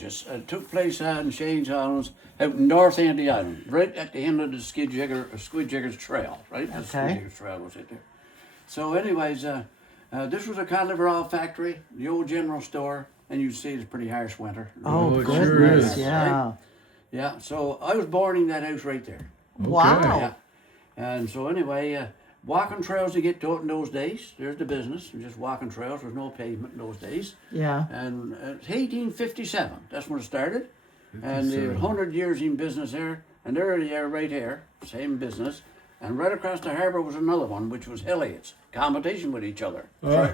crashes took place out in Shane's Islands, out in North end of the island, right at the end of the Squid-Jiggers Trail, right? The Okay. Squid-Jiggers Trail was it there. So anyways, this was a cod liver oil factory, the old general store, and you see it's a pretty harsh winter. Oh, it sure goodness, is. yeah. Yeah, so I was born in that house right there. Wow. Yeah. And so anyway, walking trails to get to it in those days. There's the business, just walking trails. There's no pavement in those days. Yeah. And it's 1857. That's when it started. And 57. 100 years in business there. And there they are right here, same business. And right across the harbour was another one, which was Elliott's. Competition with each other.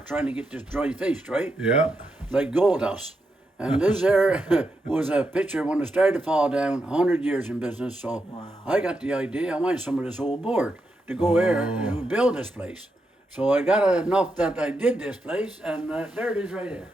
Trying to get this dry fish, right? Yeah. Like gold dust. And this there was a picture when it started to fall down, 100 years in business. So I got the idea, I wanted some of this old board to go here and build this place. So I got enough that I did this place, and there it is right there.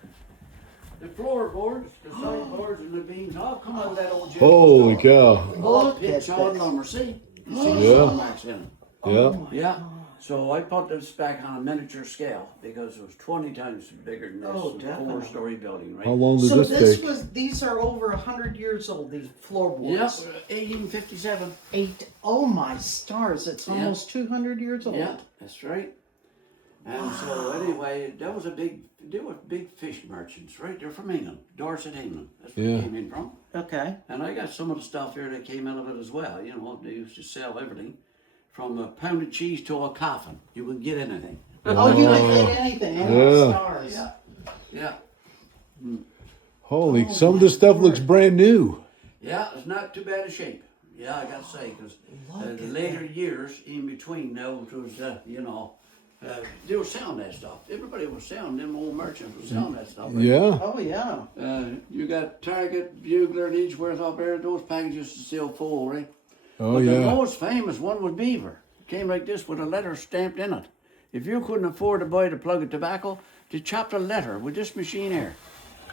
The floorboards, the sideboards, and the beams all come out of that old general Holy store. cow. All Look pitch at on this. lumber, see? You see the Yeah. saw marks in it. Yeah. Yeah. So I put this back on a miniature scale because it was 20 times bigger than this. Oh, It's a definitely. 4-story building, right? How long did So this this take? was, these are over 100 years old, these Yep, floorboards. 1857. Oh my stars, it's Yeah. almost 200 years old. Yeah, that's right. And so anyway, they were big fish merchants, right? They're from England, Dorset, England. That's where Yeah. they came in from. Okay. And I got some of the stuff here that came out of it as well. You know, they used to sell everything from a pound of cheese to a coffin. You could get anything. Oh, you can get anything. Yeah. Stars. Yeah. Yeah. Holy, some of this stuff looks brand new. Yeah, it's not too bad a shape. Yeah, I gotta say, because the later years in between, though, it was, they were selling that stuff. Everybody was selling, them old merchants were selling that stuff. Right? Yeah. Oh yeah. You got Target, Bugler, and Edgeworth up there. Those packages are still full, right? Oh, But the yeah. most famous one was Beaver. Came like this with a letter stamped in it. If you couldn't afford to buy the plug of tobacco, they chopped a letter with this machine here.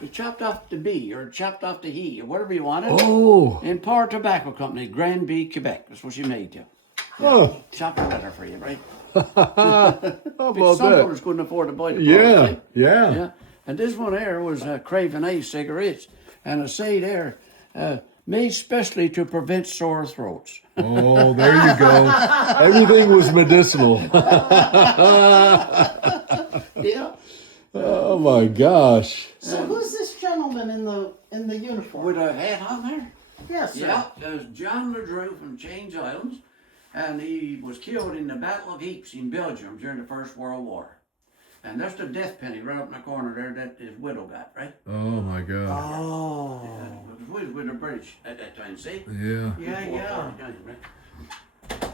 They chopped off the B or chopped off the he or whatever you wanted. Oh. And Power Tobacco Company, Grand B, Quebec. That's what she made you. Huh. Chopped a letter for you, right? How Because about some that? others couldn't afford to buy the Yeah. product, right? Yeah. Yeah. And this one here was Craven Ace cigarettes. And it say there, made specially to prevent sore throats. Oh, there you go. Everything was medicinal. Yeah. Oh my gosh. So who's this gentleman in the uniform? With a hat on there? Yes, sir. Yeah, there's John Ledrew from Change Islands, and he was killed in the Battle of Ypres in Belgium during the First World War. And that's the death penny right up in the corner there that his widow got, right? Oh my God. Oh. It was with the British at that time, see? Yeah. Yeah, Before yeah. Paul Johnson, right?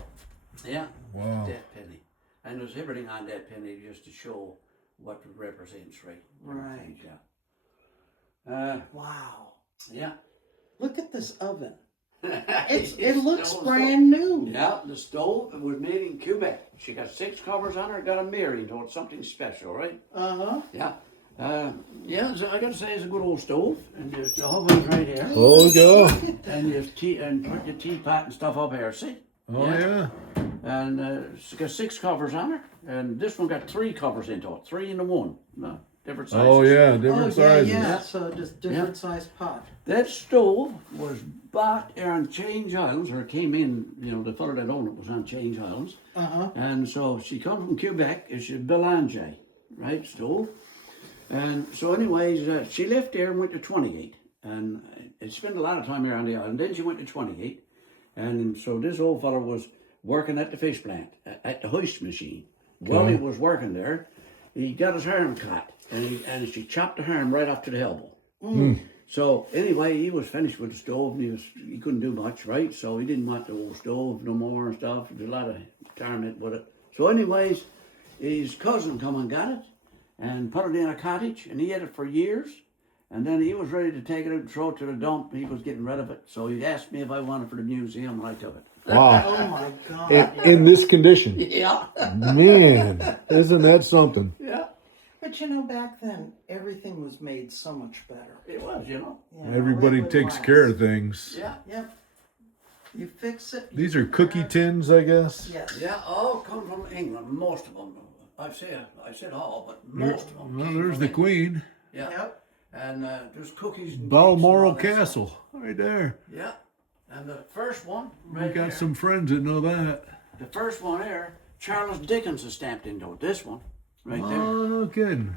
Yeah, Wow. death penny. And there's everything on that penny just to show what it represents, right? Right. Yeah. Wow. Yeah. Look at this oven. It's It looks still- brand new. Yeah, the stove was made in Quebec. She got 6 covers on her, got a mirror into it, something special, right? Uh-huh. Yeah. Yeah, so I gotta say it's a good old stove, and there's the oven right here, Oh yeah. and there's tea, and put your teapot and stuff up here, see? Oh yeah. And it's got 6 covers on her, and this one got 3 covers into it, 3 into 1, no, different sizes. Oh yeah. Oh, Different yeah, sizes. yeah. So just different size pot. That stove was bought here on Change Islands, or came in, you know, the fellow that owned it was on Change Islands. Uh-huh. And so she come from Quebec, it's a Belanger, right, stove. And so anyways, she left there and went to 28. And spent a lot of time here on the island. Then she went to 28. And so this old fellow was working at the fish plant, at the hoist machine. While he was working there, he got his arm cut. And she chopped the arm right off to the elbow. So anyway, he was finished with the stove, and he couldn't do much, right? So he didn't want the old stove no more and stuff. There's a lot of torment with it. So anyways, his cousin come and got it and put it in a cottage, and he had it for years. And then he was ready to take it out and throw it to the dump. He was getting rid of it. So he asked me if I wanted for the museum, and I took it. Wow. Oh my God. In this condition. Yeah. Man, isn't that something? Yeah. But you know, back then, everything was made so much better. It was, you know. You know, Everybody it would takes last. care of things. Yeah. Yep. You fix it. These are cookie tins, I guess. Yes. Yeah, all come from England, most of them. I said all, but most of them. Well, came there's from the England. queen. Yeah. Yep. And there's cookies and cakes and all Balmoral that stuff. Castle, right there. Yeah. And the first one, We right got there, some friends that know that. the first one there, Charles Dickens is stamped into it. This one, right there. Oh, no kidding.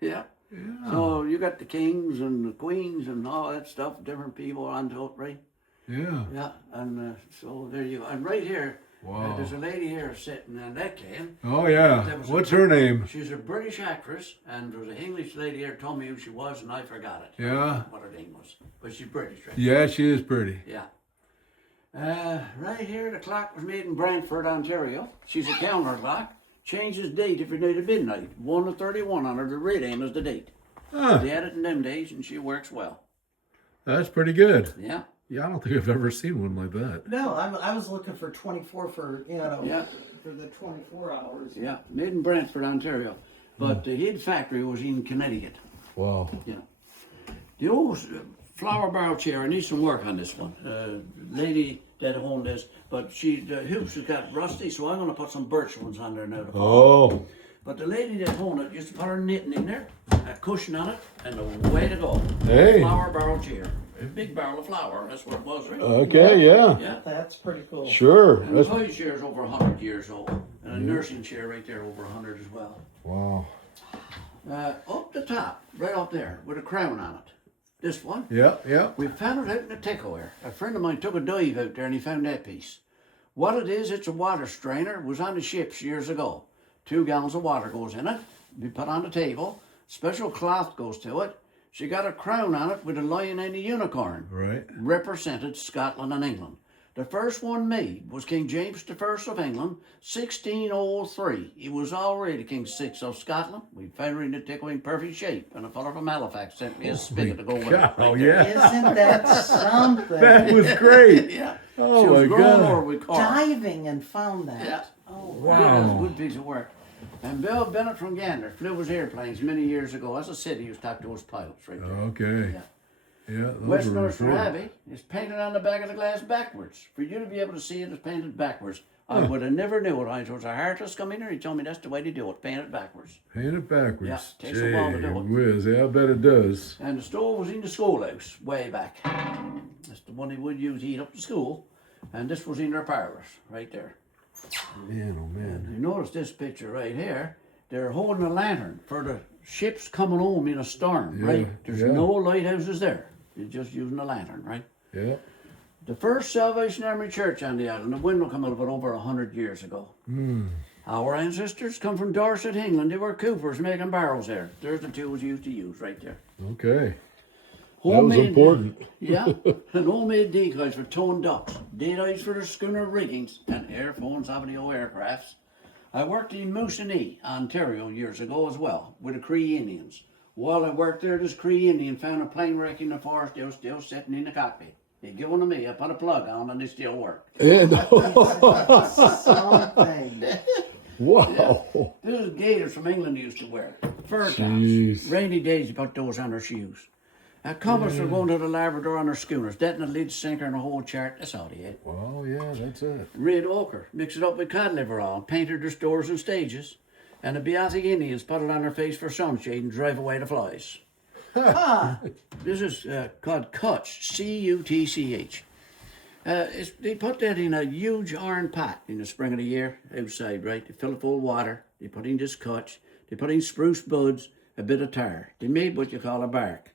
Yeah. Yeah. So you got the kings and the queens and all that stuff, different people onto it, right? Yeah. Yeah. And so there you go. And right here, Wow. there's a lady here sitting in that can. Oh, yeah. That was What's a- her name? She's a British actress, and there was an English lady here told me who she was, and I forgot it. Yeah. What her name was. But she's British, right? Yeah, she is pretty. Yeah. Right here, the clock was made in Brantford, Ontario. She's a counter clock. Changes date if you're near to midnight. 1 to 31 on her. The red aim is the date. Ah, They had it in them days, and she works well. that's pretty good. Yeah. Yeah, I don't think I've ever seen one like that. No, I was looking for 24 for, Yeah. for the 24 hours. Yeah. Made in Brantford, Ontario. But the head factory was in Connecticut. Wow. Yeah. The old flower barrel chair, I need some work on this one. Lady that owned this, but the hoops have got rusty, so I'm going to put some birch ones on there now. To Oh, But the lady that owned it used to put her knitting in there, a cushion on it, and away to go. Hey. Flower barrel chair. A big barrel of flour, that's what it was, right? okay, yeah. Yeah. That's pretty cool. Sure. And the That's, high chair's over 100 years old. And a nursing chair right there over 100 as well. wow. Up the top, right up there, with a crown on it. This one. Yeah, yeah. We found it out in the Techoware. A friend of mine took a dive out there and he found that piece. What it is, it's a water strainer. It was on the ships years ago. 2 gallons of water goes in it. Be put on the table. Special cloth goes to it. She got a crown on it with a lion and a unicorn. Right. Represented Scotland and England. The first one made was King James I of England, 1603. He was already King VI of Scotland. We found her in the tickle in perfect shape, and a fellow from Halifax sent me a spigot to go with it. God, right oh, there. yeah. Isn't that something? That was great. Yeah. Oh, she was my growing God. over with Carl. Diving and found that. Yeah. Oh, Yeah, it was a Wow. good piece of work. And Bill Bennett from Gander flew his airplanes many years ago. As I said, he was talking to his pilots right there. Okay. Yeah. Yeah, those Westminster were cool. Abbey is painted on the back of the glass backwards. For you to be able to see it, it's painted backwards. I would have never knew it. I was a artist come in here. He told me that's the way to do it. Paint it backwards. Paint it backwards. Yeah, takes a while to do it. Whiz. Yeah, I bet it does. And the stove was in the schoolhouse way back. That's the one they would use to heat up the school. And this was in their parlors right there. Man, oh man. You notice this picture right here. They're holding a lantern for the ships coming home in a storm, Yeah, right? There's yeah. no lighthouses there. They're just using a lantern, right? Yeah. The first Salvation Army church on the island, the window came out of it over 100 years ago. Our ancestors come from Dorset, England. They were coopers making barrels there. There's the tools used to use right there. Okay. That was important. Yeah, and homemade decoys for towing ducks, dead eyes for the schooner riggings, and airphones of the old aircrafts. I worked in Moosonee, Ontario years ago as well, with the Cree Indians. While I worked there, this Cree Indian found a plane wreck in the forest. They were still sitting in the cockpit. They give one to me. I put a plug on and they still work. And, something. wow. This is gaiters from England used to wear. Fur tops. Jeez. Rainy days, you put those on their shoes. A compass for going to the Labrador on their schooners. That and a lead sinker and a whole chart. That's all they had. Well, yeah, that's it. Red ochre. Mix it up with cod liver oil. Painted their stores and stages. And the Beothuk Indians put it on their face for sunshade and drive away the flies. This is called Cutch. C-U-T-C-H. They put that in a huge iron pot in the spring of the year outside, right? They fill it full of water. They put in this Cutch. They put in spruce buds, a bit of tar. They made what you call a bark.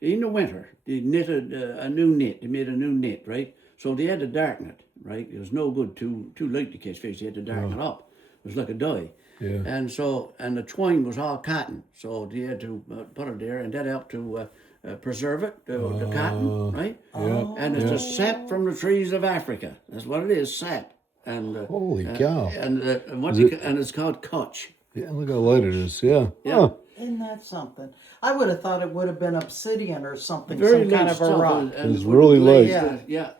In the winter, they knitted a new knit. They made a new knit, right? So they had to darken it, right? It was no good too light to catch fish. They had to darken it up. It was like a dye. Yeah. And the twine was all cotton. So they had to put it there, and that helped to preserve it, the cotton, right? Yeah. And it's the sap from the trees of Africa. That's what it is, sap. And Holy cow. and it's called Cutch. Yeah, look how light it is. Yeah. Yeah. Huh. Isn't that something? I would have thought it would have been obsidian or something, Very some kind light of a stuff. rock. And It's really light. Yeah. Yeah.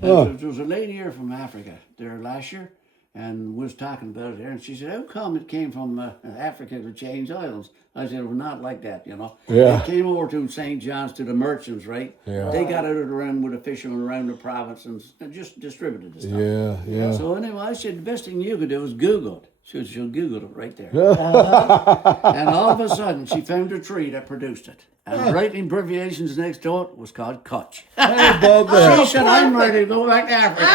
Huh. There was a lady here from Africa there last year, and we was talking about it there, and she said, "How come it came from Africa to Change Islands?" I said, "Well, not like that, you know. Yeah. It came over to St. John's to the merchants, right? Yeah. They got it around with the fishermen around the province and just distributed the stuff. Yeah, yeah. So anyway, I said the best thing you could do is Google it. She'll Google it right there. And all of a sudden, she found a tree that produced it. And right in abbreviations next to it was called Kutch. How about that? She said, I'm ready to go back to Africa.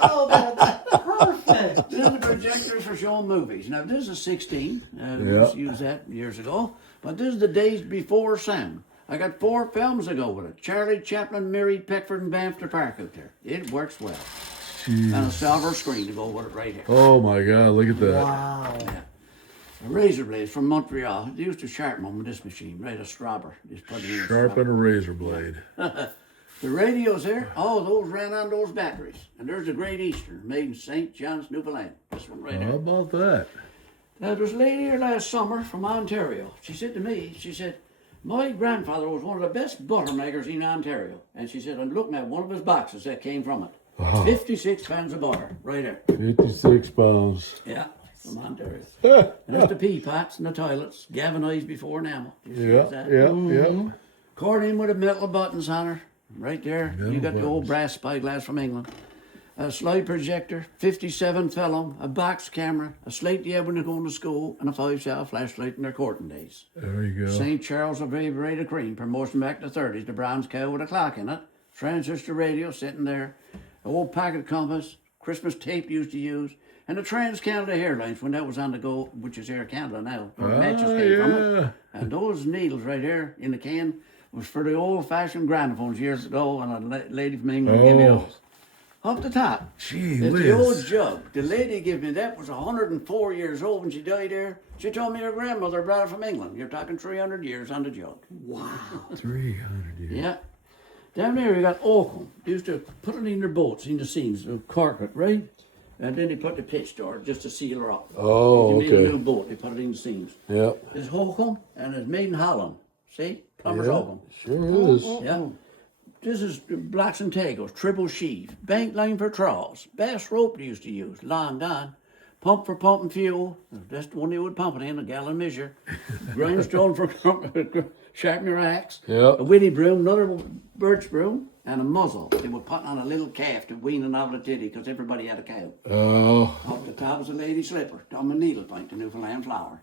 Oh, that's perfect. This is the projectors for showing movies. Now, this is 16. We Yeah. used that years ago. But this is the days before Sam. I got 4 films to go with it. Charlie Chaplin, Mary Pickford, and Banff Park out there. It works well. And a silver screen to go with it right here. Oh my God! Look at that. Wow. A razor blade from Montreal. They used to sharpen them with this machine, right? A strobber. Just put it in a Sharpen strobber. a razor blade. The radios there, oh, those ran on those batteries. And there's the Great Eastern, made in St. John's, Newfoundland. This one right How there. about that? Now, there was a lady here last summer from Ontario. She said to me, she said, my grandfather was one of the best butter makers in Ontario. And she said, I'm looking at one of his boxes that came from it. 56 pounds of butter, right there. 56 pounds. Yeah, from Ontario. Yeah, And there's the pea pots and the toilets, galvanized before enamel. Do you see yeah, that? yeah. Accordion with the metal buttons on her, right there. You Metal got the old buttons. brass spyglass from England. A slide projector, 57 film, a box camera, a slate they had when they're going to school, and a 5-cell flashlight in their courting days. There you go. St. Charles of Rated Cream, promotion back to the 30s, the bronze cow with a clock in it, transistor radio sitting there, an old pocket compass, Christmas tape used to use, and the Trans Canada Airlines when that was on the go, which is Air Canada now. Those matches came from it. yeah. And those needles right here in the can was for the old-fashioned gramophones years ago, and a lady from England gave me Oh. those. Up the top. Gee It's the old whiz. jug. The lady gave me that was 104 years old when she died there. She told me her grandmother brought it from England. You're talking 300 years on the jug. 300 years. Yeah. Down there you got Oakham. They used to put it in their boats, in the seams, cork it, right? And then they put the pitch door just to seal her up. Oh, They made a okay. new boat, they put it in the seams. Yep. It's Oakham and it's made in Holland. See? Plumber's Oakham. Sure is. Yeah. This is the Blacks and Tagos, triple sheave, bank line for trawls, bass rope they used to use, long gone, pump for pumping fuel, that's the one they would pump it in, a gallon measure, grindstone for sharpening your axe, Yep. a witty broom, another birch broom, and a muzzle. They would put on a little calf to wean it out of the titty because everybody had a cow. Oh, Up the top was a lady slipper, down the needlepoint, the Newfoundland flower.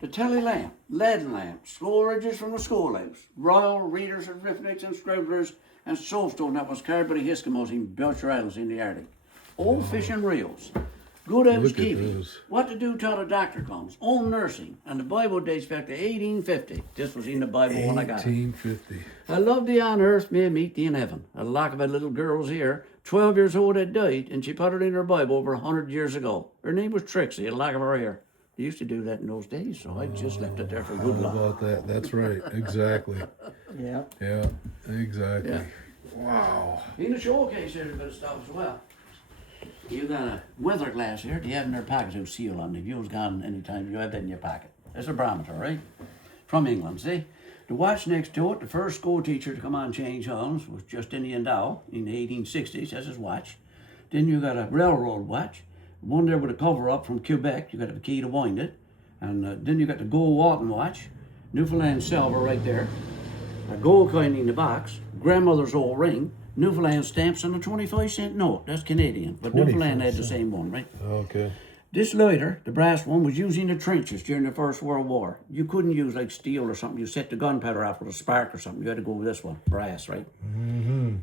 The telly lamp, lead lamp, schoolridges from the schoolhouse, royal reader certificates and scribblers, and soapstone that was carried by the Eskimos in Belcher Islands in the Arctic. Old fishing reels, good Look at housekeeping, those. what to do till the doctor comes, home nursing, and the Bible dates back to 1850. This was in the Bible when I got it. 1850. I love thee on earth, may I meet thee in heaven. A lock of a little girl's here, 12 years old had died, and she put it in her Bible over 100 years ago. Her name was Trixie, a lock of her hair. They used to do that in those days, so I just left it there for good How luck. about that? That's right. Exactly. Yeah. Yeah, exactly. Yeah. Wow. In the showcase, there's a bit of stuff as well. You got a weather glass here. Do you have in their pocket with seal on it? If you was gone anytime, you have that in your pocket. That's a barometer, right? From England, see? The watch next to it, the first school teacher to come on change homes was Justinian Dow in the 1860s. That's his watch. Then you got a railroad watch. One there with a cover up from Quebec. You got a key to wind it. And then you got the gold Walton watch. Newfoundland silver right there. A gold coin in the box. Grandmother's old ring. Newfoundland stamps on a 25-cent note. That's Canadian. But Newfoundland had the same one, right? Okay. This lighter, the brass one, was used in the trenches during the First World War. You couldn't use like steel or something. You set the gunpowder off with a spark or something. You had to go with this one, brass, right?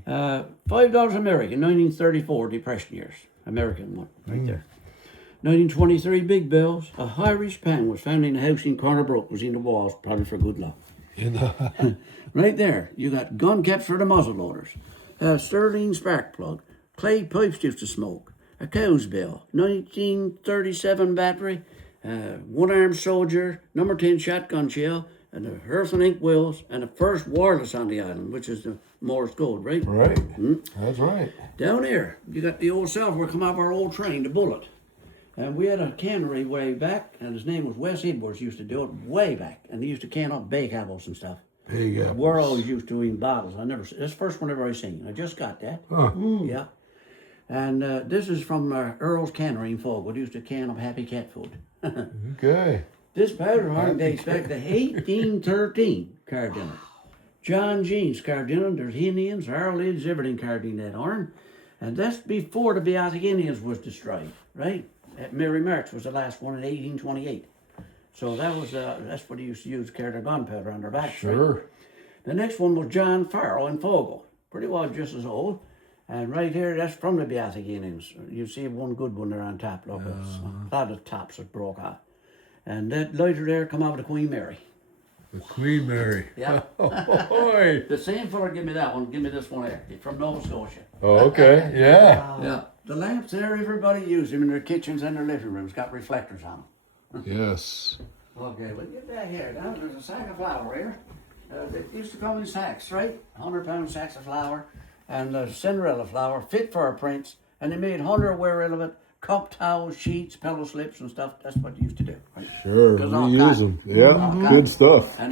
$5 American, 1934 Depression years. American one, right there. 1923 big bells. A Irish pen was found in a house in Corner Brook. Was in the walls, probably for good luck. Right there, you got gun caps for the muzzle loaders, a Sterling spark plug, clay pipes used to smoke, a cow's bell, 1937 battery, one-armed soldier, number 10 shotgun shell, and the Hearth and ink wheels, and the first wireless on the island, which is the Morse code, right? Right. That's right. Down here, you got the old software come off our old train, the Bullet. And we had a cannery way back, and his name was Wes Edwards, used to do it way back. And he used to can up bake apples and stuff. Big apples. We're always used to in bottles. That's the first one ever I seen. I just got that. Huh. Yeah. And this is from Earl's Cannery in Fogwood. Used to can up Happy Cat food. Okay. This powder horn dates back to 1813, carved in it. John Jeans carved in it. There's Indians, our lids, everything carved in that horn. And that's before the Beothuk Indians was destroyed, right? At Mary March was the last one in 1828. So that was that's what he used to use to carry their gunpowder on their backs. Right? Sure. The next one was John Farrow in Fogo, pretty well just as old. And right here, that's from the Beothuk Indians. You see one good one there on top. Look, a lot of the tops that broke off. And that lighter there come out of the Queen Mary. The Queen Mary. Yeah. Boy. The same fella give me that one. Give me this one there. It's from Nova Scotia. Oh, okay. Yeah. Yeah. The lamps there, everybody used them in their kitchens and their living rooms. Got reflectors on them. Yes. Okay, well, get that here. Now, there's a sack of flour here. They used to come in sacks, right? 100-pound sacks of flour. And Cinderella flour, fit for a prince. And they made underwear out of it, cup towels, sheets, pillow slips and stuff. That's what they used to do, right? Sure. There's all We use kinds. them. Yeah. Mhm. Good stuff. And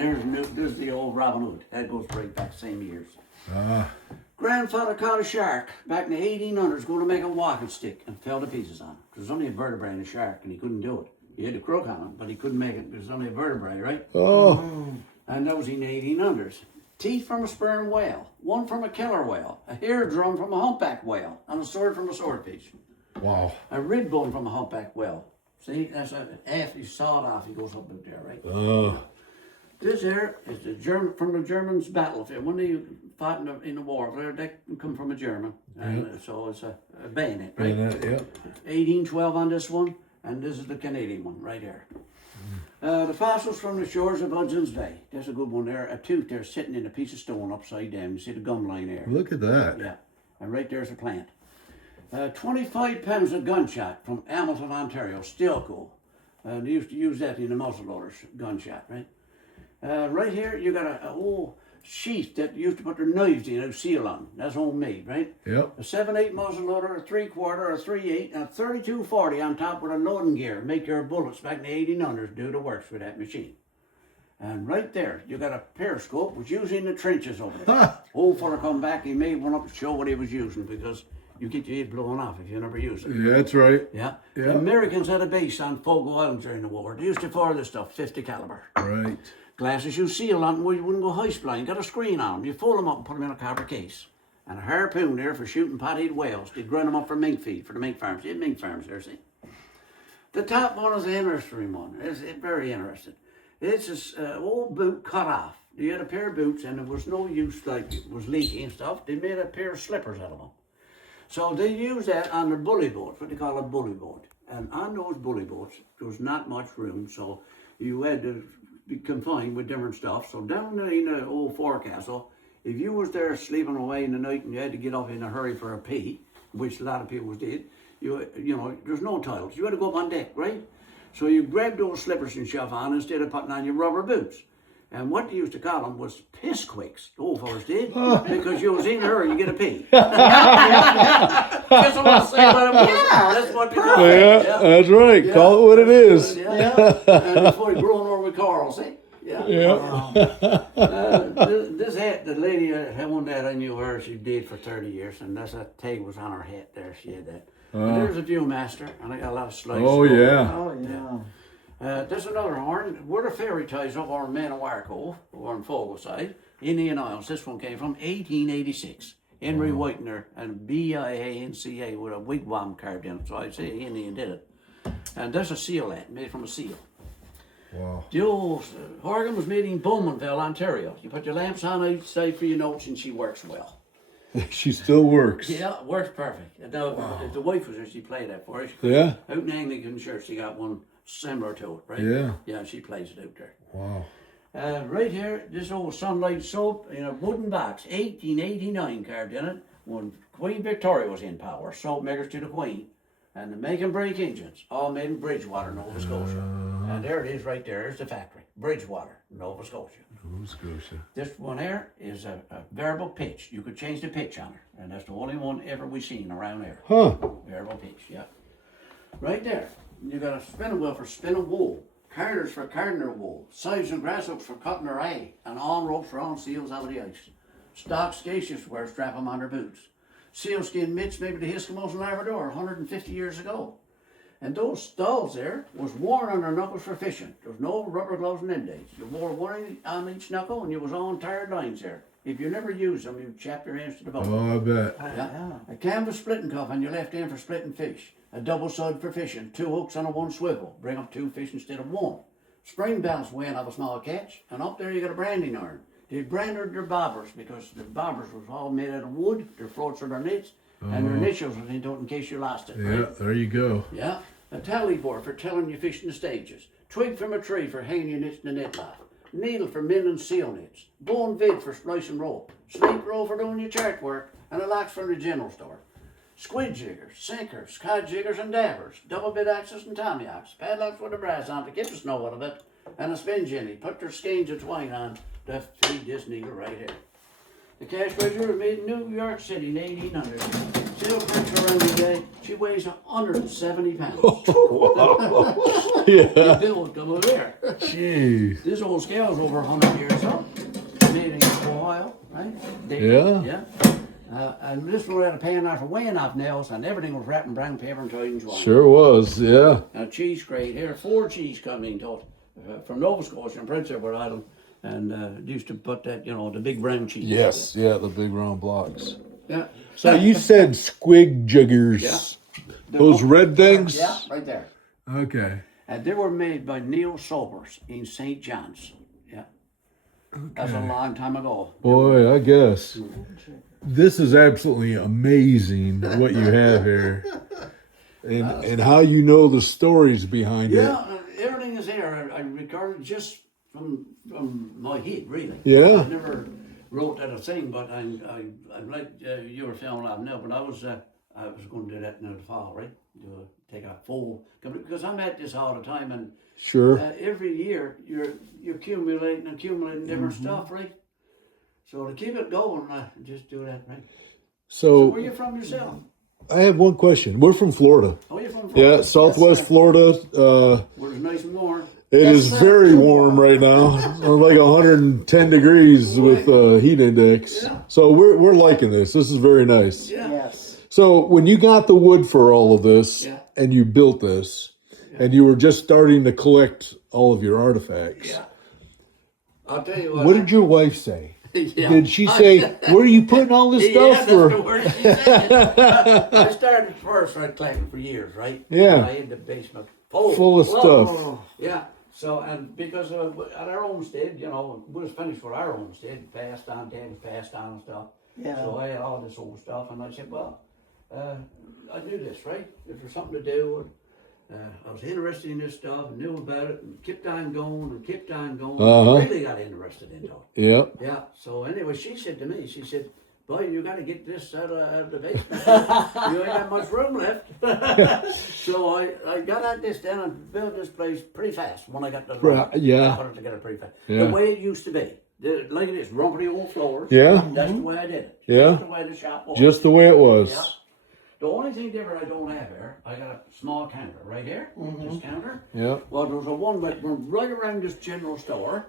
there's the old Robin Hood. That goes right back same years. Ah. Grandfather caught a shark back in the 1800s going to make a walking stick and fell to pieces on it. There was only a vertebrae in the shark and he couldn't do it. He had a crook on it, but he couldn't make it. There was only a vertebrae, right? Oh. And that was in the 1800s. Teeth from a sperm whale, one from a killer whale, a hair drum from a humpback whale, and a sword from a swordfish. Wow. A rib bone from a humpback whale. See, that's after you saw it off, he goes up there, right? Oh. This here is the German from the Germans' battlefield. When they fought in the war, they come from a German, and so it's a bayonet, right? Yeah. 1812 on this one, and this is the Canadian one right here. The fossils from the shores of Hudson's Bay. There's a good one there. A tooth there sitting in a piece of stone upside down. You see the gum line there. Look at that. Yeah, and right there's a plant. 25 pounds of gunshot from Hamilton, Ontario, still cool. They used to use that in the muzzle loaders, gunshot, right? Right here, you got a whole sheath that used to put their knives in, a seal on. That's homemade, right? Yep. A 7/8 muzzle loader, a 3/4, a 3/8, and a 32/40 on top with a loading gear. Make your bullets back in the 1800s do the works with that machine. And right there, you got a periscope, was used in the trenches over there. Old fella come back, he made one up to show what he was using because you get your head blown off if you never use it. Yeah, that's right. Yeah. Yeah. The Americans had a base on Fogo Island during the war. They used to fire this stuff, 50 caliber. Right. Glasses you seal on them where you wouldn't go high blind. Got a screen on them. You fold them up and put them in a copper case. And a harpoon there for shooting pot-head whales. They'd grind them up for mink feed, for the mink farms. They had mink farms there, see? The top one is an interesting one. It's very interesting. It's an old boot cut off. You had a pair of boots and there was no use, like it was leaky and stuff. They made a pair of slippers out of them. So they used that on their bully boat, what they call a bully boat. And on those bully boats, there was not much room, so you had to be confined with different stuff. So down in the old forecastle, if you was there sleeping away in the night and you had to get up in a hurry for a pee, which a lot of people did, you know, there's no toilets. You had to go up on deck, right? So you grabbed those slippers and shove on instead of putting on your rubber boots. And what they used to call them was piss quicks. The old fellas did, because you was in a hurry, you get a pee. Just want to say what it was. That's what they call it. Yeah, that's right. Yeah. Call it what it is. Yeah. And before he growing over with Carl, see? Yeah. This hat, the lady had one that I knew her, she did for 30 years, and that's a tag was on her hat there, she had that. And there's a Viewmaster, and I got a lot of slides. Oh, yeah. Oh, yeah. There's another horn. Where the ferry ties up on Manawar Cove, over on Fogo side, Indian Isles. This one came from 1886. Henry Whitener and BIANCA with a wigwam carved in it. So I'd say Indian did it. And there's a seal hat made from a seal. Wow. The old organ was made in Bowmanville, Ontario. You put your lamps on each side for your notes and she works well. She still works. Yeah, it works perfect. And now, if the wife was there, she played that for us. Yeah. Out in the Anglican church, she got one similar to it, right? Yeah. Yeah, she plays it out there. Wow. Right here, this old Sunlight soap in a wooden box, 1889 carved in it, when Queen Victoria was in power, soap makers to the Queen. And the make and break engines, all made in Bridgewater, Nova Scotia. And there it is right there, is the factory, Bridgewater, Nova Scotia. Nova Scotia. This one here is a variable pitch. You could change the pitch on her, and that's the only one ever we've seen around there. Huh. Variable pitch, yeah. Right there, you got a spinning wheel for spinning wool, carders for carding their wool, scythes and grasshopes for cutting their hay, and on ropes for on seals out of the ice. Stock scacious where strap them on their boots. Sealskin mitts maybe the Eskimos in Labrador 150 years ago. And those stalls there was worn on their knuckles for fishing. There was no rubber gloves and end-aids. You wore one on each knuckle and you was on tired lines there. If you never used them, you'd chap your hands to the bone. Oh, I bet. Yeah. A canvas splitting cuff on your left hand for splitting fish. A double side for fishing. 2 hooks on a 1 swivel. Bring up 2 fish instead of 1. Spring balance weighing of a small catch. And up there you got a branding iron. They branded their bobbers because the bobbers was all made out of wood. Their floats are their knits. And their initials was into it in case you lost it. Yeah, Right? there you go. Yeah. A tally board for telling you fish in the stages. Twig from a tree for hanging your nets in the net line. Needle for min and seal nets. Bone vid for splicing rope. Slate roll for doing your chart work. And a lax from the general store. Squid jiggers, sinkers, cod jiggers and dabbers. Double bit axes and tommyocks. Padlocks with the brass on to keep the snow out of it. And a spin jenny. Put their skeins of twine on to feed this needle right here. The cash register was made in New York City in 1800. Still prints around today. She weighs 170 pounds. Yeah. The bill would come over there. Jeez. This old scale's over 100 years old. Made in Ohio, right? Yeah. Yeah. And this one had a pan out for weighing off nails, and everything was wrapped in brown paper and tied in twine. Sure was. Yeah. And a cheese crate here, 4 cheese coming total from Nova Scotia and Prince Edward Island, and used to put that, the big brown cheese. Yes. Yeah. The big round blocks. Yeah. So you said squig jiggers. Yeah. Those red things? Yeah, right there. Okay. And they were made by Neil Sobers in St. John's. Yeah. That's a long time ago. Boy, I guess. This is absolutely amazing what you have here. And how you know the stories behind Yeah, everything is there. I recorded just from my head, really. Yeah. I never wrote that a thing, but I'm like you were filming out now, but I was going to do that in the fall, right? Take a full, because I'm at this all the time, and it. Sure. every year you're accumulating different stuff, right? So to keep it going, just do that, right? So where So you from yourself? I have one question. We're from Florida. Oh, you're from Yeah, Florida? Southwest Florida. Where it's nice and warm. It is very warm right now. Like 110 degrees with heat index. Yeah. So we're liking this. This is very nice. Yeah. Yes. So when you got the wood for all of this Yeah. and you built this and you were just starting to collect all of your artifacts, Yeah. I'll tell you what. what did your wife say? Yeah. Did she say, where are you putting all this Yeah, stuff that's the for? word she said. I started first right collecting for years, right? Yeah. I had the basement full Full of stuff. Yeah. So, and because at our homestead, we was finished with our homestead, passed on, Dad passed on and stuff. Yeah. So I had all this old stuff, and I said, well, I do this, right? If there's something to do, I was interested in this stuff, and knew about it, and kept on going, and kept on going. Uh-huh. Really got interested into it. Yeah. Yeah. So anyway, she said to me, she said, boy, you got to get this out of the basement. You ain't got much room left. So I got at this then and built this place pretty fast when I got the Right, yeah. I put it together pretty fast. Yeah. The way it used to be. Like it is, rumpety old floors. Yeah. That's the way I did it. Yeah. That's the way the shop was. Just the way it was. Yeah. The only thing different I don't have here, I got a small counter right here. This counter. Yeah. Well, there was a one that went right around this general store,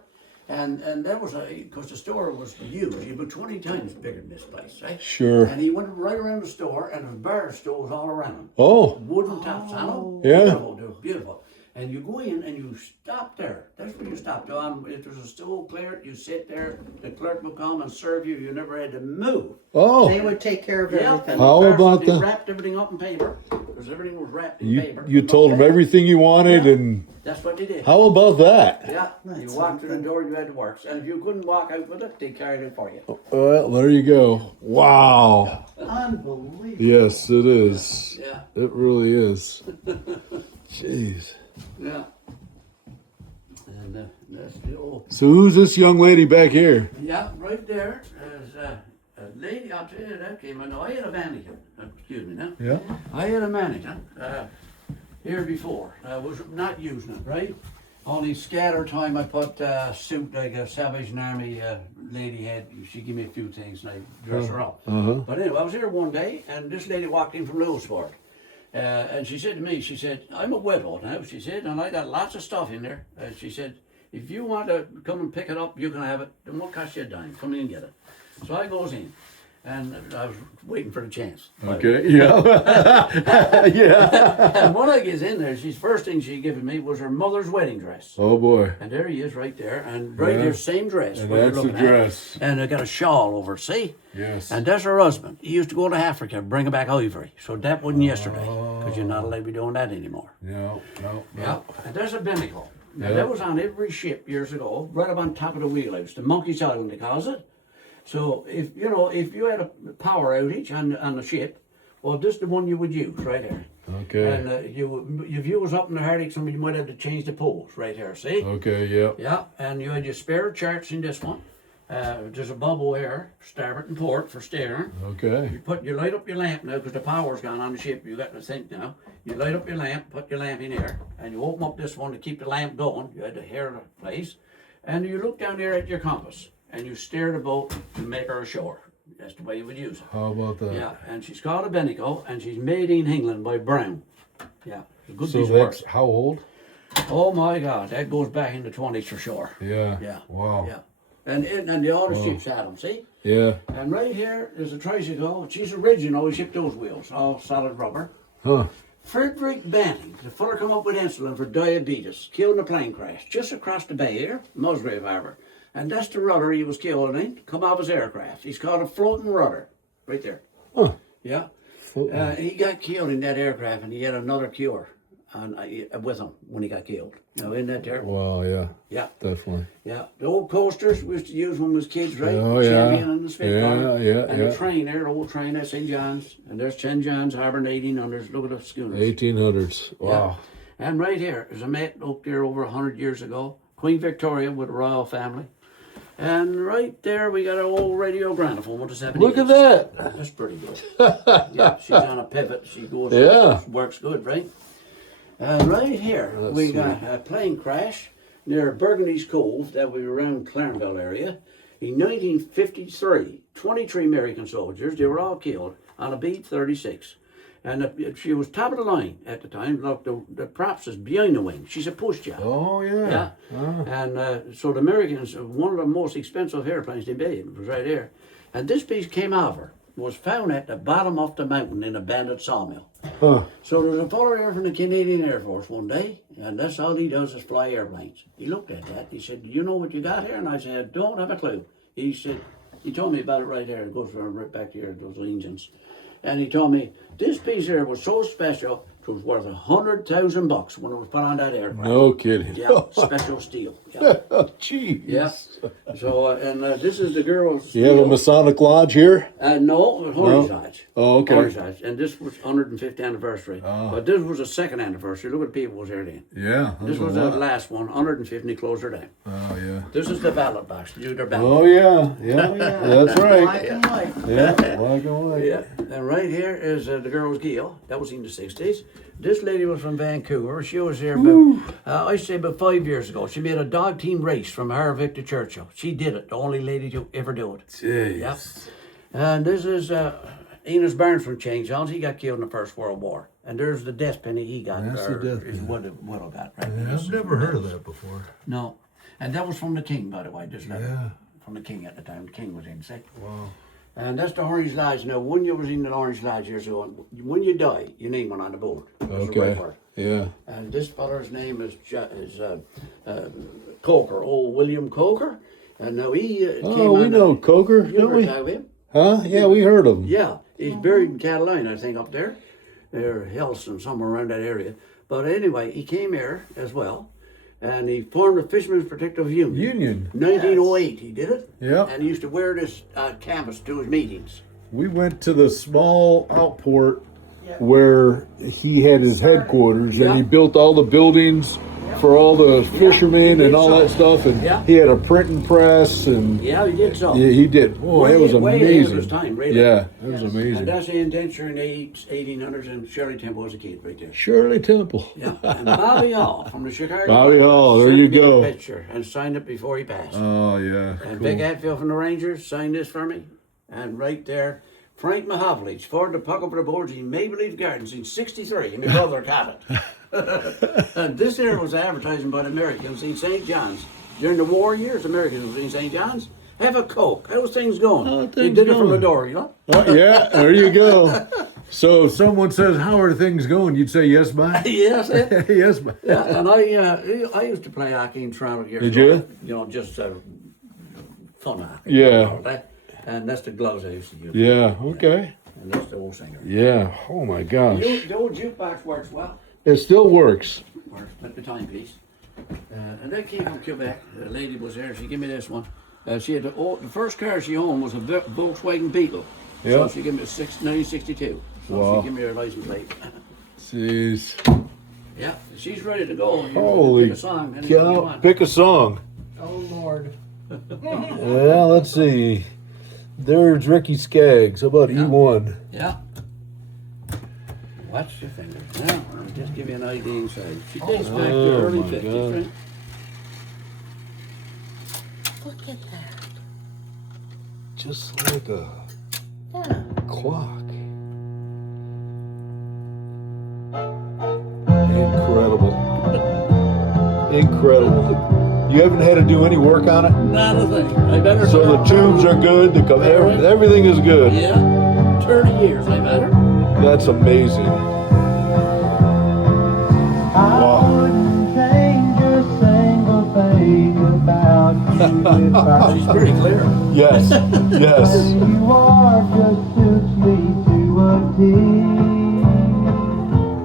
and that was because the store was huge, about 20 times bigger than this place, right? Sure. And he went right around the store, and there's bar stools all around him. Oh, Wooden tops on them. Yeah. Beautiful, they're beautiful. And you go in and you stop there. That's where you stop. If there's a stool cleared, you sit there. The clerk will come and serve you. You never had to move. They oh. would take care of Yeah. everything. How First, about they the- wrapped everything up in paper because everything was wrapped in paper. You told them everything you wanted, Yeah. and That's what they did. how about that? Yeah, That's you walked through the something. door, you had to work. And if you couldn't walk out with it, they carried it for you. Well, there you go. Wow. Unbelievable. Yes, it is. Yeah, It really is. Jeez. yeah. And that's the old. So who's this young lady back here? Yeah, right there is a lady. I'll tell you that came. I know I had a mannequin. Excuse me now. Yeah. I had a mannequin here before. I was not using it, right? Only scatter time I put suit like a Salvation Army lady had. She gave me a few things and I dressed her up. Uh-huh. But anyway, I was here one day and this lady walked in from Lewisburg. And she said to me, she said, I'm a widow now, she said, and I got lots of stuff in there. She said, if you want to come and pick it up, you can have it. It won't cost you a dime. Come in and get it. So I goes in. and I was waiting for the chance. Okay. Yeah. Yeah. And when I gets in there, first thing she given me was her mother's wedding dress. Oh boy. And there he is right there, and right Yeah. there, same dress. And what you're that's the looking at. dress. And I got a shawl over, see? Yes. And that's her husband. He used to go to Africa, bring back ivory. So that wasn't yesterday, because you're not allowed to be doing that anymore. No. Yeah, and there's a binnacle. Now, Yeah. that was on every ship years ago, right up on top of the wheelhouse, the Monkey's Island, they calls it. So if you had a power outage on the ship, well, this is the one you would use right here. Okay. And if you was up in the Arctic, somebody might have to change the poles right here. See? Okay. Yeah. Yeah, and you had your spare charts in this one. There's a bubble there, starboard and port for steering. Okay. You light up your lamp now because the power's gone on the ship. You got to think now. You light up your lamp, put your lamp in here, and you open up this one to keep the lamp going. You had to hair the place, and you look down there at your compass, and you steer the boat to make her ashore. That's the way you would use it. How about that? Yeah, and she's called a binnacle, and she's made in England by Brown. Yeah, it's a good So piece of work. that's how old? Oh my God, that goes back in the 20s for sure. Yeah. Yeah. Wow. Yeah. And the other ships had them, see? Yeah. And right here is a tricycle. She's original. We shipped those wheels, all solid rubber. Huh. Frederick Banting, the fella come up with insulin for diabetes, killed in a plane crash just across the bay here, Musgrave Harbour. And that's the rudder he was killed in, come off his aircraft. He's called a floating rudder, right there. Huh. Yeah. Floating. He got killed in that aircraft, and he had another cure with him when he got killed. Now, isn't that terrible? Wow. Yeah. Yeah. Definitely. Yeah, the old coasters we used to use when we was kids, right? Oh, yeah. Champion and the Spitfire. Yeah. And Yeah. the train there, the old train at St. John's. And there's St. John's Harbour in the 1800s. Look at the schooners. 1800s. Wow. Yeah. And right here, there's a mate up there over 100 years ago. Queen Victoria with the royal family. And right there, we got an old radio gramophone with the 70s. Look at that. That's pretty good. Yeah, she's on a pivot. She goes, Yeah. works good, right? And right here, That's we sweet. got a plane crash near Burgundy's Cove, that was around Clarendale area. In 1953, 23 American soldiers, they were all killed on a B-36. And she was top of the line at the time. Look, the props is behind the wing. She's a push job. Oh yeah. Yeah. And so the Americans, one of the most expensive airplanes they made was right there. And this piece came over, was found at the bottom of the mountain in a abandoned sawmill. Huh. So there was a fellow there from the Canadian Air Force one day, and that's all he does is fly airplanes. He looked at that. He said, "Do you know what you got here?" And I said, "Don't have a clue." He said, he told me about it right there. It goes right back here, those engines. And he told me, this piece here was so special, it was worth $100,000 when it was put on that aircraft. No kidding. Yeah, special steel. Yeah. Oh, jeez. Yeah. So, this is the girl's. You have a Masonic lodge here? No, Horny's Lodge. Oh, okay. Horny's Lodge. And this was 150th anniversary. But this was the second anniversary. Look at the people was there then. Yeah. This was the last one, 150, and closed her down. Oh yeah. This is the ballot box. Do their ballot. Oh yeah. Yeah. That's right. Black and white. Yeah. Black and white. Yeah, and right here is the girl's Gail. That was in the 60s. This lady was from Vancouver. She was here about, I say about 5 years ago. She made a dog team race from Harvick to Churchill. She did it, the only lady to ever do it. Jeez. Yep. And this is Enos Barnes from St. John's. He got killed in the First World War. And there's the death penny he got. That's the death Is penny. what the widow got, right? I've never heard of that before. No. And that was from the king, by the way. This letter. Yeah. From the king at the time. The king was in sick. Wow. And that's the Orange Lodge. Now, when you was in the Orange Lodge years ago, when you die, your name went on the board. That's the right Okay. word. Yeah. And this feller's name is Coker, old William Coker. And now he came Oh, we on know Coker, You don't ever we? heard of him? Huh? Yeah, we heard of him. Yeah, he's buried in Catalina, I think, up there. Or Helston, somewhere around that area. But anyway, he came here as well. And he formed a Fishermen's Protective Union. Union. 1908, he did it. Yeah. And he used to wear this canvas to his meetings. We went to the small outport where he had his headquarters, and he Yeah. built all the buildings for all the fishermen and all that stuff. And Yeah. he had a printing press, and Yeah, he did so. yeah, he did. Oh, it was Way ahead of amazing. his time, really. Yeah, it was And amazing. that's the indenture in the 1800s, and Shirley Temple was a kid right there. Shirley Temple. Yeah, and Bobby Hall from the Chicago. Bobby Hall, there sent you me a go. picture and signed it before he passed. Oh yeah. and Cool. Vic Hatfield from the Rangers signed this for me. And right there, Frank Mahovlich, Ford the puck over the boards in Maple Leaf Gardens in '63, and my brother got it. And this here was advertising by the Americans in St. John's. During the war years, Americans was in St. John's, Have a Coke. How's things going? How are He things did it from the going? door, you know? Yeah, there you go. So if someone says, "How are things going?" you'd say, "Yes, bye." Yes, it. Yes, bye. Yeah, and I used to play hockey in Toronto years Did ago. you? You know, just fun hockey. Yeah. All that. And that's the gloves I used to use. Yeah. Okay. And that's the old singer. Yeah. Oh my gosh. The old jukebox works well. It still works. Works, but the timepiece. And they came from Quebec. The lady was there. She gave me this one. She had the first car she owned was a Volkswagen Beetle. Yeah. So she gave me a 1962. So Wow. she gave me her license plate. Jeez. Yeah, she's ready to go. You Holy pick a song. Anything you cow. want. Pick a song. Oh Lord. Well, let's see. There's Ricky Skaggs. How about E1? Yeah. Watch your fingers. Now, I'll just give you an idea inside. She dates back to Oh, early my 50s, God. right? Look at that. Just like a Yeah. clock. Incredible. Incredible. You haven't had to do any work on it? Not a thing. I better. So the tubes are good, everything is good. Yeah. 30 years I've had her. That's amazing. Wow. She's pretty clear. Yes, yes. You are just suits me to a T.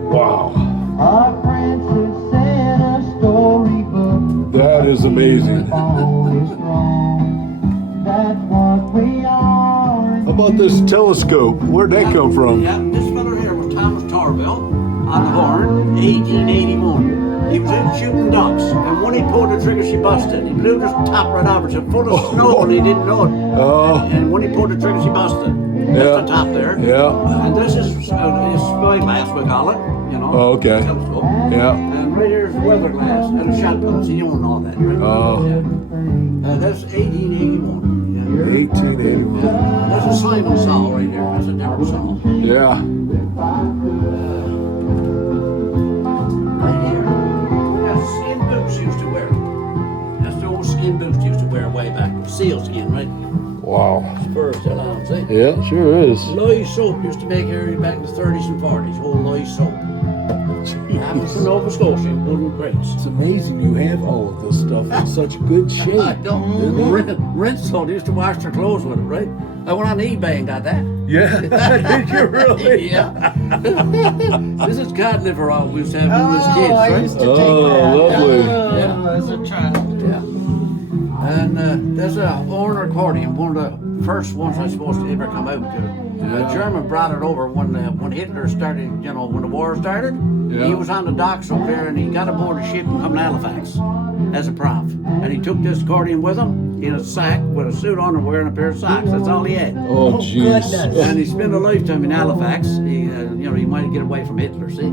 Wow. A princess in a storybook. That is amazing. Always wrong. That's what we are. How about this telescope? Where'd that come from? Yeah, this fellow here was Thomas Tarville on the horn, 1881. He was out shooting ducks, and when he pulled the trigger, she busted. He blew the top right off. It was full of snow, and he didn't know it. Oh, And when he pulled the trigger, she busted. Yeah. That's the top there. yeah. And this is spyglass, we call it. You know. Oh, okay. Telescope. Yeah. And right here is the weather glass and a shotgun. So you own all that, right? Oh. Yeah. That's 1881. Yeah. 1881. There's a Simon saw right here. That's a different saw. Yeah. Right here. That's skin boots she used to wear. That's the old skin boots she used to wear way back. Seal skin, right? Wow. Spurs still on, see? Yeah, sure is. Loy soap used to make her back in the 30s and 40s. Old Loy soap. Happens to Nova Scotia in wooden crates. It's amazing you have all of this stuff in such good shape. I don't. Rinse soap. They used to wash their clothes with it, right? I went on eBay and got that. Yeah. Did you really? Yeah. This is cod liver oil we used to have when we was kids, I right? used to take Oh, that. lovely. Yeah. As a child. Yeah. And there's a horn accordion, one of the first ones I supposed to ever come out. A German brought it over when Hitler started, you know, when the war started. Yeah. He was on the docks up there and he got aboard a ship and come to Halifax as a prof. And he took this accordion with him in a sack with a suit on and wearing a pair of socks. That's all he had. Oh, jeez. And he spent a lifetime in Halifax. He, you know, he might get away from Hitler, see?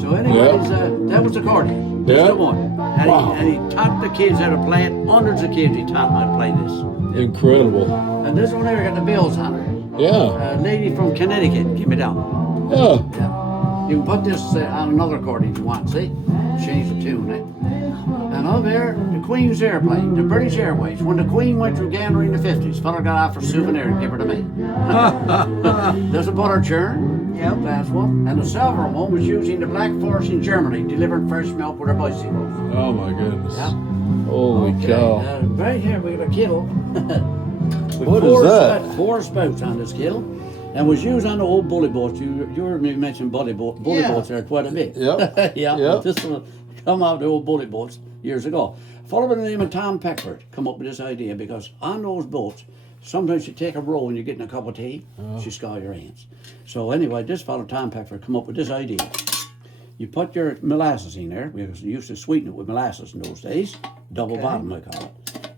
So anyways, that was the accordion. That's Yeah. the one. And, Wow. he taught the kids how to play it. Hundreds of kids he taught them how to play this. Incredible. And this one here got the bells on her. Yeah. A lady from Connecticut gave me down. Yeah. Yeah. You can put this on another accordion if you want, see? Change the tune, eh? And over there, the Queen's airplane, the British Airways. When the Queen went through Ghana in the 50s, fella got off for souvenir and gave her to me. There's a butter churn. Yep. That's one. And the silver one was using the Black Forest in Germany, delivering fresh milk with her bicycles. Oh my goodness. Yeah. Holy Okay, cow. right here we got a kettle. With What is that? Four spouts on this kettle. And was used on the old bully boats. You heard me mention bully Yeah. boats there quite a bit. Yep. Yeah. Yep. This one come out of the old bully boats years ago. A fellow by the name of Tom Peckford come up with this idea because on those boats, sometimes you take a row and you're getting a cup of tea, she scald your hands. So anyway, this fellow Tom Peckford come up with this idea. You put your molasses in there. We used to sweeten it with molasses in those days. Double bottom, we call it.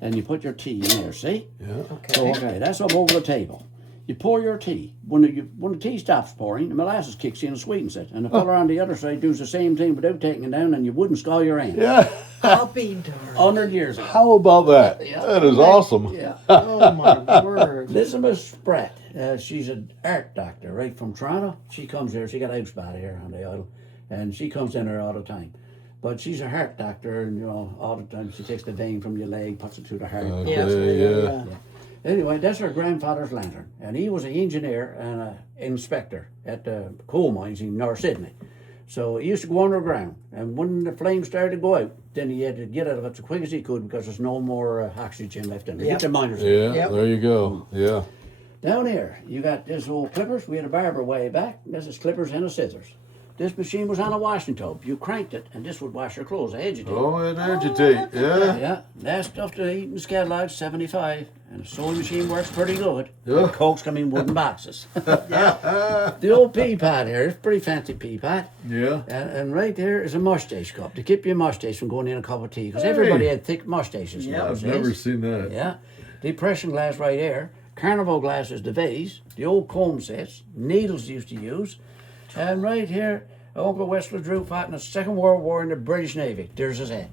And you put your tea in there, see? Yeah. So, okay, that's up over the table. You pour your tea. When the tea stops pouring, the molasses kicks in and sweetens it. And the fellow on the other side does the same thing without taking it down, and you wouldn't scald your hands. Yeah. I'll be darned. 100 years ago. How about that? Yeah. That is awesome. Yeah. Oh my word. Elizabeth Spratt, she's an art doctor right from Toronto. She comes here, she got a house by here on the island, and she comes in here all the time. But she's a heart doctor, and you know, all the time she takes the vein from your leg, puts it through the heart. Okay, Yes. yeah. Yeah. Anyway, that's our grandfather's lantern, and he was an engineer and an inspector at the coal mines in North Sydney. So he used to go underground, and when the flames started to go out, then he had to get out of it as quick as he could because there's no more oxygen left in there. Get the miners. Yeah, Yep. there you go. Yeah. Down here, you got this old clippers. We had a barber way back. This is clippers and a scissors. This machine was on a washing tub. You cranked it, and this would wash your clothes. Agitate. Oh, and agitate. Yeah. Yeah, that stuff to eat in Scatlight 75, and the sewing machine works pretty good. Yeah. And Cokes come in wooden boxes. The old pea pot here is a pretty fancy pea pot. Yeah. And right there is a mustache cup to keep your mustache from going in a cup of tea, because everybody had thick mustaches. Yeah. nowadays. I've never seen that. Yeah. Depression glass right there. Carnival glasses, the vase, the old comb sets, needles used to use. And right here, Uncle Wesley Drew fought in the Second World War in the British Navy. There's his head.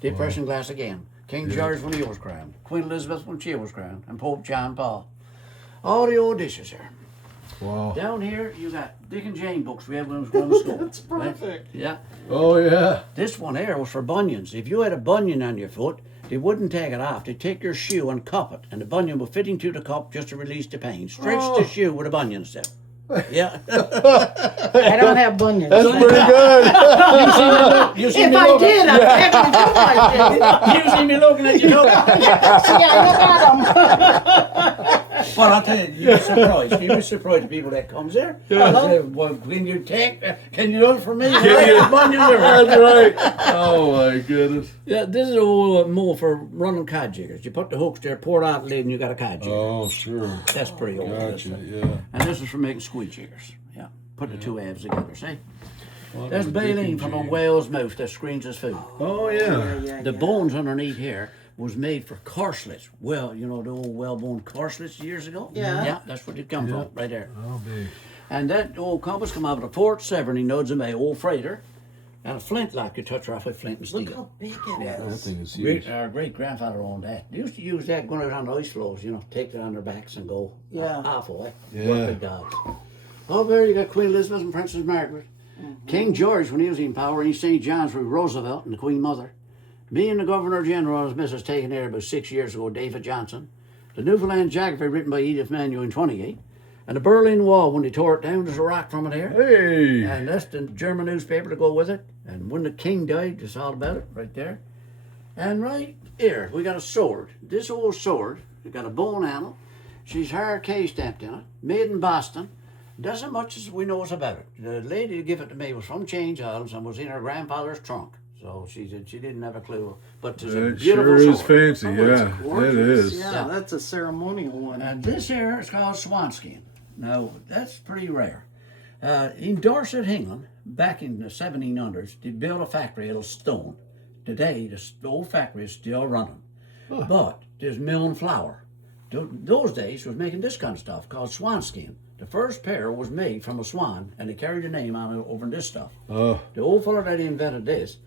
Depression glass again. King George when he was crowned. Queen Elizabeth when she was crowned. And Pope John Paul. All the old dishes here. Wow. Down here, you got Dick and Jane books we had when we was going to school. That's perfect. Yeah. Oh, yeah. This one here was for bunions. If you had a bunion on your foot, they wouldn't take it off. They'd take your shoe and cup it, and the bunion would fit into the cup just to release the pain. Stretch the shoe with a bunion still. Yeah. I don't have bunions. That's pretty good. You see If me I looking- did, I'd have to do I did. You see me looking at you. Yeah, I got 'em. Well, I'll tell you, you'd be surprised. You'd be surprised the people that comes there. Say, well, can you can you do it for me? you- Bunions are- That's right. Oh, my goodness. Yeah, this is a little more for running cod jiggers. You put the hooks there, pour it out the lid, and you got a cod jigger. Oh, sure. That's pretty old. Gotcha. This. Yeah. And this is for making squeak jiggers. Yeah, put the two halves together, see? That's Dick baleen and from a Jane. whale's mouth that screens his food. Oh, yeah. The bones underneath here was made for corslets. Well, you know the old whalebone corslets years ago? Yeah. Yeah, that's where they come from, right there. I'll be. And that old compass come out of the Fort Severn in Nodes of May, old freighter, and a flintlock you touch off with flint and steel. Look how big it Yeah. That is. thing is huge. Our great grandfather owned that. They used to use that going out on the ice floes, you know, take it on their backs and go Yeah. halfway. Yeah. Big dogs. Oh, there you got Queen Elizabeth and Princess Margaret. King George, when he was in power, in St. John's with Roosevelt and the Queen Mother. Me and the Governor General and his missus taken there about 6 years ago, David Johnson. The Newfoundland Geography written by Edith Manuel in 28. And the Berlin Wall, when they tore it down, there's a rock from it here. Hey. And that's the German newspaper to go with it. And when the king died, it's all about it right there. And right here, we got a sword. This old sword, it got a bone handle. She's RK stamped in it, made in Boston. Doesn't much as we knows about it. The lady who gave it to me was from Change Islands and was in her grandfather's trunk. So she said she didn't have a clue. But it's a It beautiful sure is sword. fancy. Oh, it's Yeah, it gorgeous. is. Yeah, that's a ceremonial one. And this here is called swanskin. Now, that's pretty rare. In Dorset, England, back in the 1700s, they built a factory out of stone. Today, the old factory is still running. But there's milling flour. Those days was making this kind of stuff called swanskin. The first pair was made from a swan, and they carried the name on it over this stuff. Oh, The old fellow that invented this,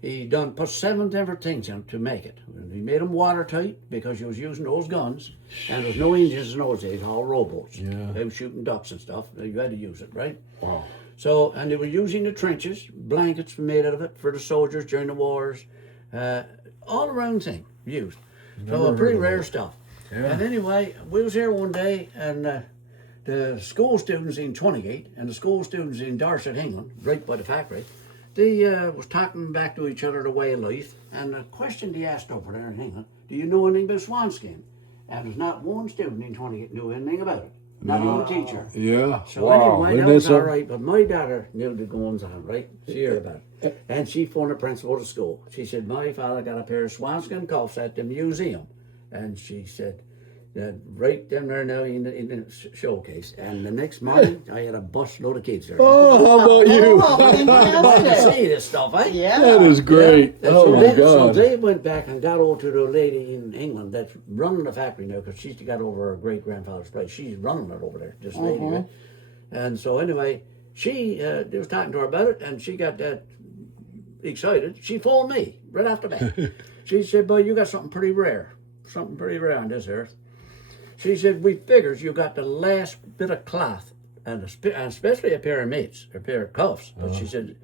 he put 7 different things in to make it. He made them watertight because he was using those guns, and there's no engines in those days, all rowboats. Yeah. They were shooting ducks and stuff. You had to use it, right? wow. So, and they were using the trenches, blankets made out of it for the soldiers during the wars, all around thing used. So Never pretty heard of rare it. stuff. Yeah. And anyway, we was here one day, and the school students in 28 and the school students in Dorset, England, right by the factory, they was talking back to each other the way of life, and the question they asked over there in England, do you know anything about swanskin? And there's not one student in 28 knew anything about it. Not one teacher. Yeah. So wow. anyway, Isn't that was all something? right, but my daughter knew the goings on, right? She heard about it. And she phoned the principal of the school. She said, my father got a pair of swanskin cuffs at the museum. And she said, right down there now in the showcase. And the next morning, I had a bus load of kids there. Oh, how about you? Oh, To fantastic. see this stuff, eh? Yeah. That is great. Yeah. Oh, so, my so God. they went back and got over to the lady in England that's running the factory now, because she's got over her great grandfather's place. She's running it over there, this lady, right? And so anyway, she they was talking to her about it, and she got that excited. She phoned me right after that. She said, "Boy, you got something pretty rare on this earth." She said, "We figures you got the last bit of cloth, and especially a pair of mitts, a pair of cuffs." But she said,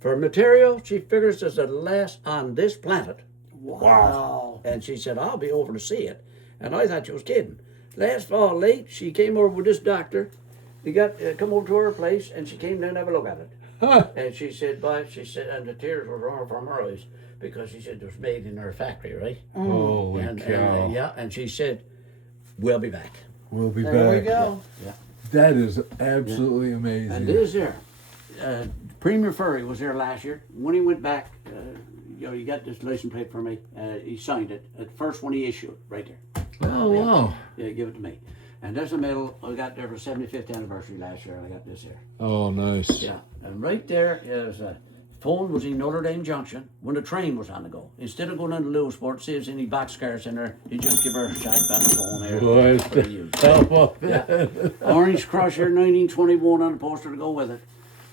for material, she figures there's the last on this planet. Wow. And she said, "I'll be over to see it." And I thought she was kidding. last fall late, she came over with this doctor. He got come over to her place, and she came down to have a look at it. Huh. And she said, "But," she said, and the tears were running from her eyes because she said it was made in her factory, right? Holy And, cow. yeah, and she said, "We'll be back." We'll be There we back. go. Yeah. That is absolutely amazing. And this there, Premier Furry was there last year. When he went back, you got this license plate for me. He signed it. The first one he issued, right there. Oh, wow. Yeah, give it to me. And there's a medal I got there for 75th anniversary last year. And I got this here. Oh, nice. Yeah, and right there is a phone was in Notre Dame Junction when the train was on the go. Instead of going into Lewisport, see if there's any boxcars in there, you just give her a shot on the phone there. What? For you. How about Yeah. that? Orange Crusher 1921 on the poster to go with it.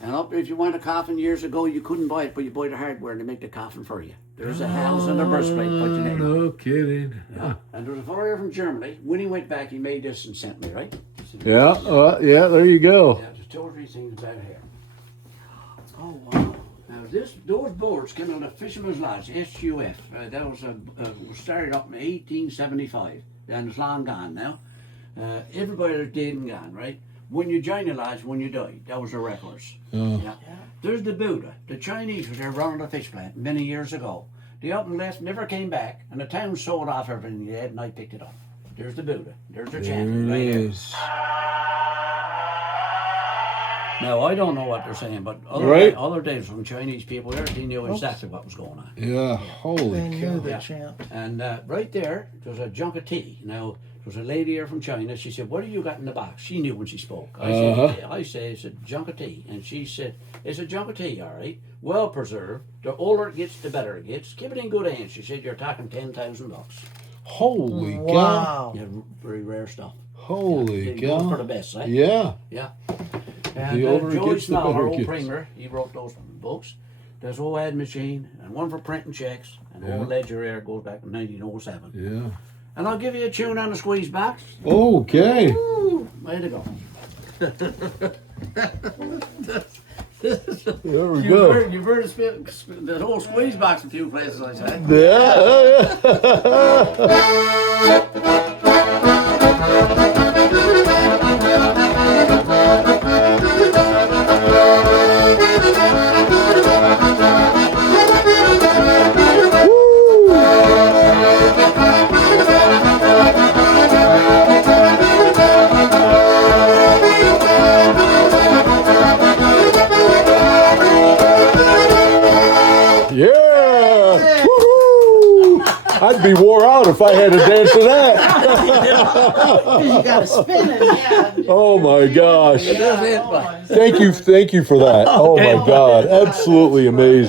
And up if you want a coffin years ago, you couldn't buy it, but you buy the hardware and they make the coffin for you. There's a house and a breastplate, put your name. No kidding. Yeah. And there's a fellow here from Germany. When he went back, he made this and sent me, right? Yeah, yeah, there you go. Yeah, there's two or three things out here. Oh wow! Now those boards came out of Fisherman's Lodge, SUF. That was started up in 1875, and it's long gone now. Everybody was dead and gone, right? When you join the lodge, when you die, that was the records. Yeah. There's the Buddha. The Chinese was there running a fish plant many years ago. They up and left, never came back, and the town sold off everything they had, and I picked it up. There's the Buddha. There's the chanting right here. is. Now, I don't know what they're saying, but Right. other days when Chinese people there, they knew exactly what was going on. Yeah, holy They knew cow. the Yeah. chant. And right there, there's a junk of tea. Now, there was a lady here from China. She said, "What do you got in the box?" She knew when she spoke. I said, "It's a junk of tea." And she said, "It's a junk of tea, all right. Well preserved. The older it gets, the better it gets. Keep it in good hands." She said, "You're talking $10,000. Holy cow. Wow. Yeah, very rare stuff. Holy It goes for the cow. best, right? Yeah. Yeah. And The older it Joey gets, the Small, better our it old gets. premier, he wrote those books. There's old ad machine and one for printing checks. And Yeah. old ledger there goes back to 1907. Yeah. And I'll give you a tune on the squeeze box. Okay. Woo, way to go. There we go. You've heard the whole squeeze box a few places, I say. Yeah. Woo-hoo. I'd be wore out if I had to dance to that. You got to spin it. Yeah. Oh my gosh. That's it, bye. Thank you for that. Oh my God. Absolutely amazing.